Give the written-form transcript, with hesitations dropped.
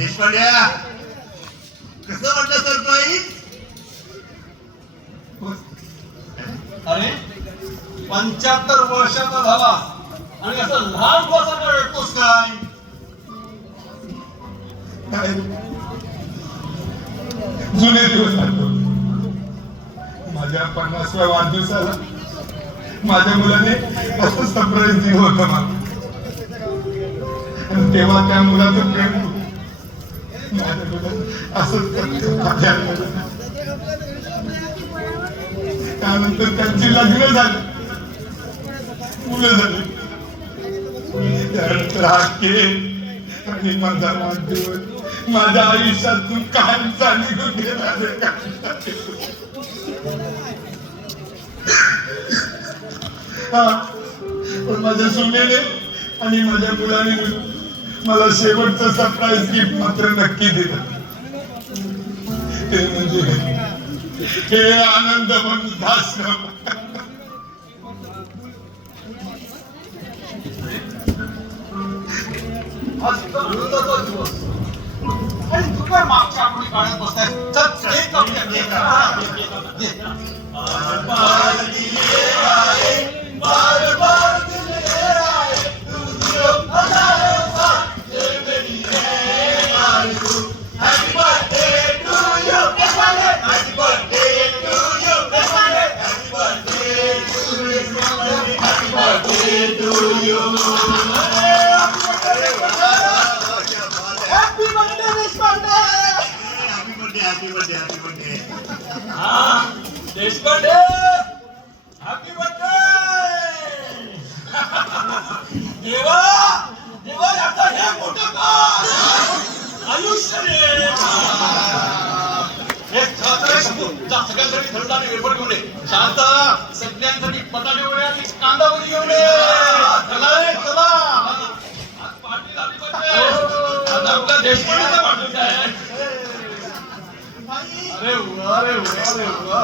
देशपांड्या कसं वाटलं सरप्राईज? अरे 75 वर्षाचा झाला आणि असं लहान बसायला रडतोस काय? जुने दिवस आठवले. माझ्या 50व्या वाढदिवसाला माझ्या मुलाने असं सरप्राईज दिलं होतं मला. तेव्हा त्या मुलाचं प्रेम माझ्या मुलात असंच त्यानंतर त्यांची लग्न झाली, मुलं झाली. त्यानंतर हा केक आणि माझा वाढदिवस माझ्या आयुष्यातून कायमचा निघून गेला. पण माझ्या सुनेने आणि माझ्या मुलाने मला शेवटचं सरप्राईज गिफ्ट मात्र नक्की दिलं. ते म्हणजे हे आनंद वृद्धाश्रम. आज वृद्धाचा दिवस आणि तू काय मागच्या आठवडी काढत बसताय? चल एक बार दिए आए, बार बार दिए आए, तुझको हजारों बार ये मेरी है आरज़ू. Happy birthday to you, happy birthday to you, happy birthday to you, happy birthday to you. Happy birthday, Deshpande. Happy birthday happy birthday. Deshpande happy birthday. देवा देवा आता हे मोठं काम आयुष्य रे. एक छात्र सगळ्यांसाठी थंड आणि वेपर घेऊन ये. शांत सगळ्यांसाठी बटाटे वडे आणि कांदा वडी घेऊन ये. चला रे चला. आज पार्टी झाली पाहिजे. आता आपल्या देशपांडेचा वाढदिवस आहे. अरे वा अरे वा अरे वा.